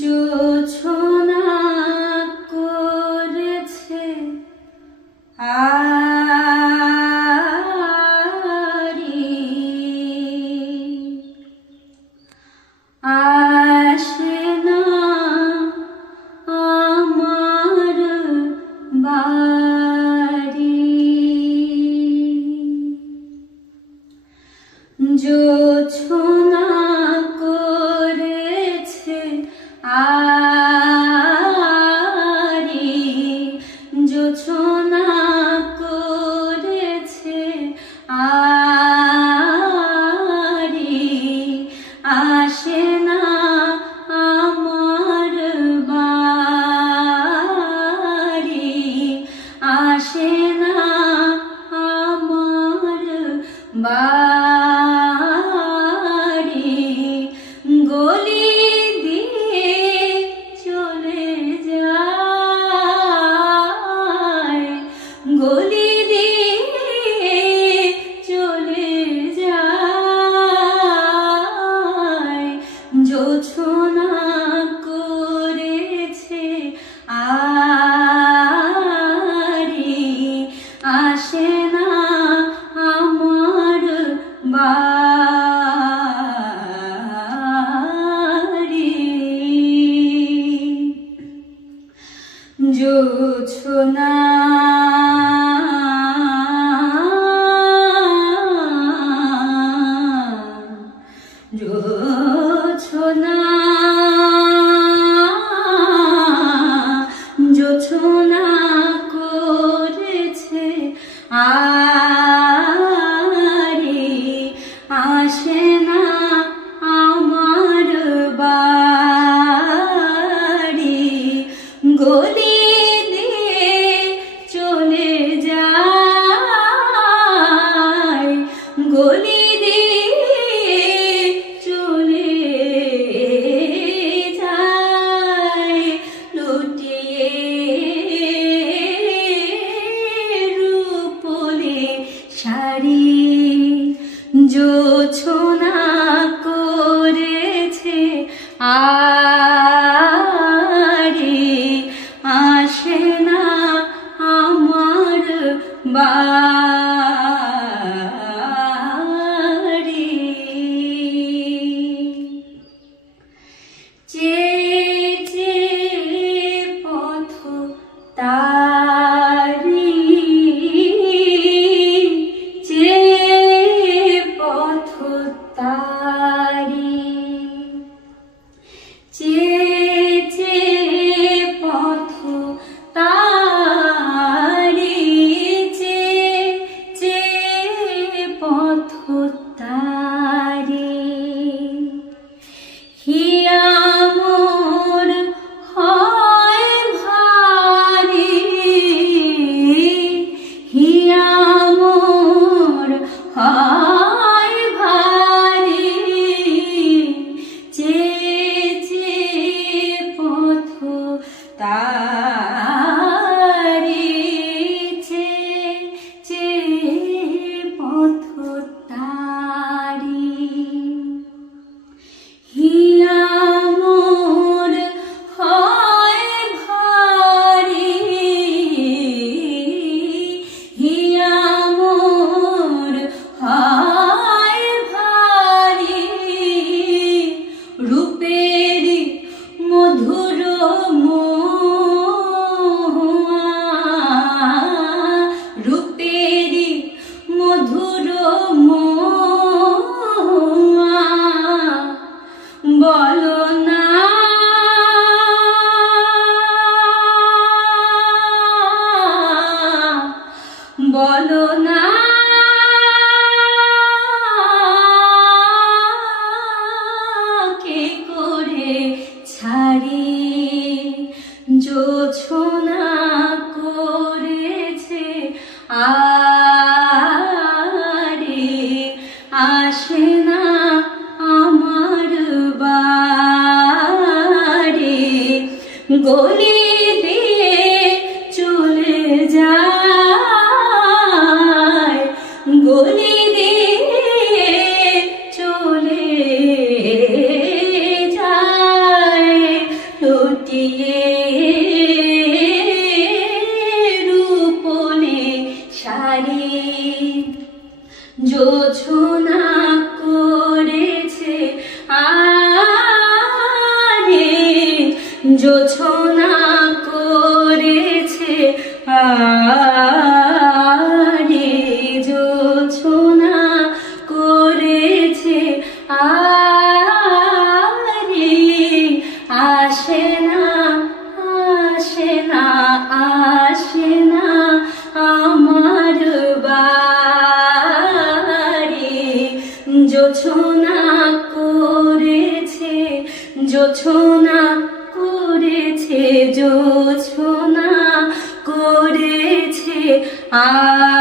জোছনা করেছে জোছনা জোছনা জোছনা আরি দিয়ে রূপনে শাড়ি। করেছে জোছনা করেছে আরে জোছনা করেছে জোছনা করেছে আ